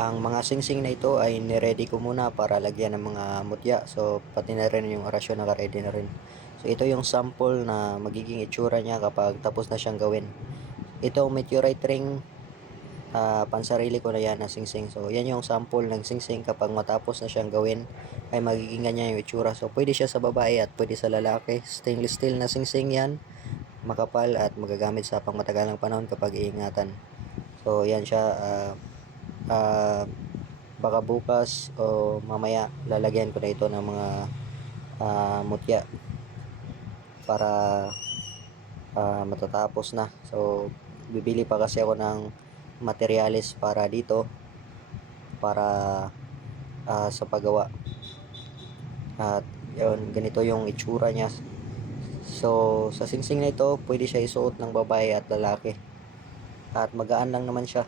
Ang mga singsing na ito ay niready ko muna para lagyan ng mga mutya. So, pati na rin yung orasyon naka-ready na rin. So, ito yung sample na magiging itsura niya kapag tapos na siyang gawin. Ito meteorite ring ah, pansarili ko na yan na singsing. So, yan yung sample ng singsing kapag matapos na siyang gawin ay magiging ganyan yung itsura. So, pwede siya sa babae at pwede sa lalaki. Stainless steel na singsing yan. Makapal at magagamit sa pangmatagalang panahon kapag iingatan. So, yan siya. ah, ah, baka bukas o mamaya lalagyan ko na ito ng mga ah, mutya para ah, matatapos na. So, bibili pa kasi ako ng materyales para dito para ah, sa paggawa. At yun, ganito yung itsura niya. So, sa singsing na ito, pwede siya isuot ng babae at lalaki. At magaan lang naman siya.